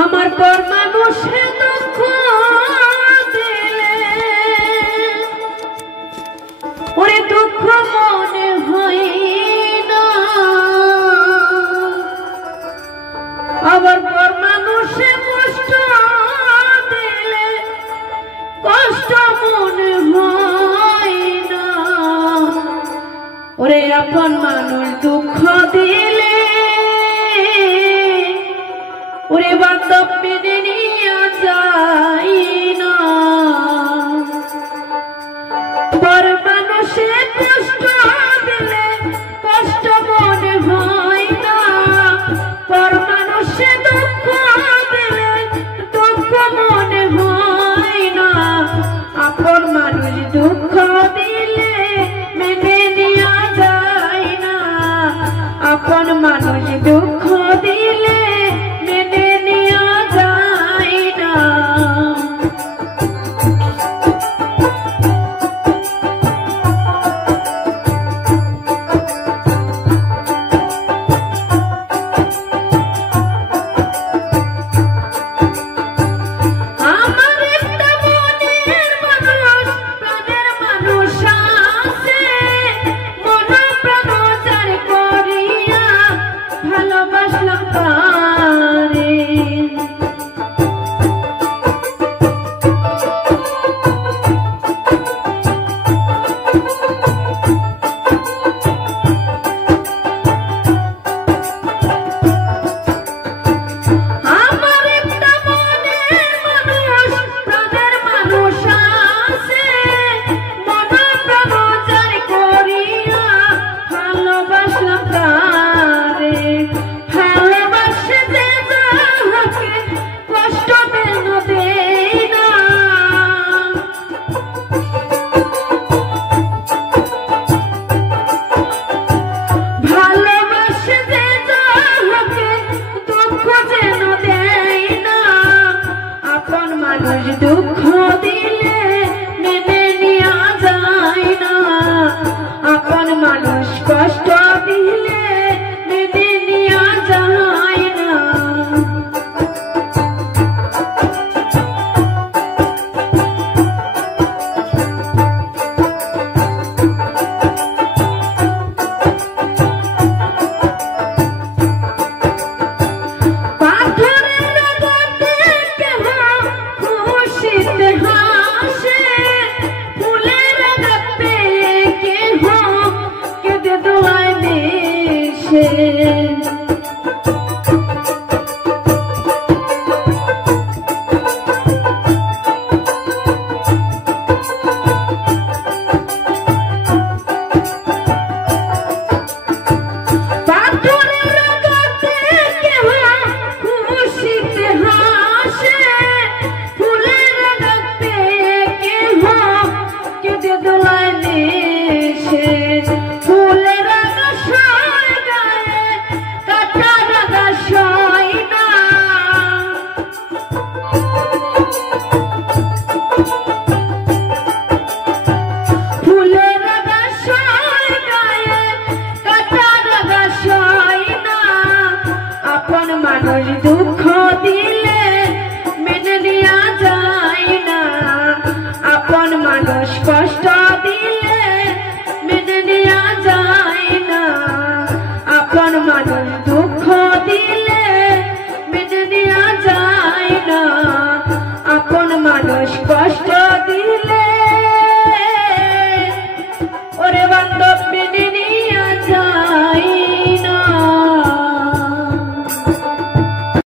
আমার পর মানুষে দুঃখ দিলে ওরে দুঃখ মনে হয় না, আবার পর মানুষে কষ্ট দিলে কষ্ট মনে হয় না। ওরে আপন মানুষ দুঃখ দিলে ওরে বান্ধব মেনে নিয়ে যায় না। পর মানুষে কষ্ট দিলে কষ্ট মনে হয় না, পর মানুষে দুঃখ দিলে দুঃখ মনে হয় না। আপন মানুষ দুঃখ দিলে মেনে নেওয়া যায় না, আপন মানুষ দুঃখ দিলে মেনে নেওয়া যায় না। দুঃখ দিলে মেনে নেওয়া যায় না, আপন মানুষ কষ্ট দিলে মেনে নেওয়া যায় না। মানুষ দুঃখ দিলে মেনে নেওয়া যায় না, আপন মানুষ কষ্ট দিলে মেনে নেওয়া যায় না, আপন মানুষ দুঃখ দিলে মেনে নেওয়া যায় না, আপন মানুষ কষ্ট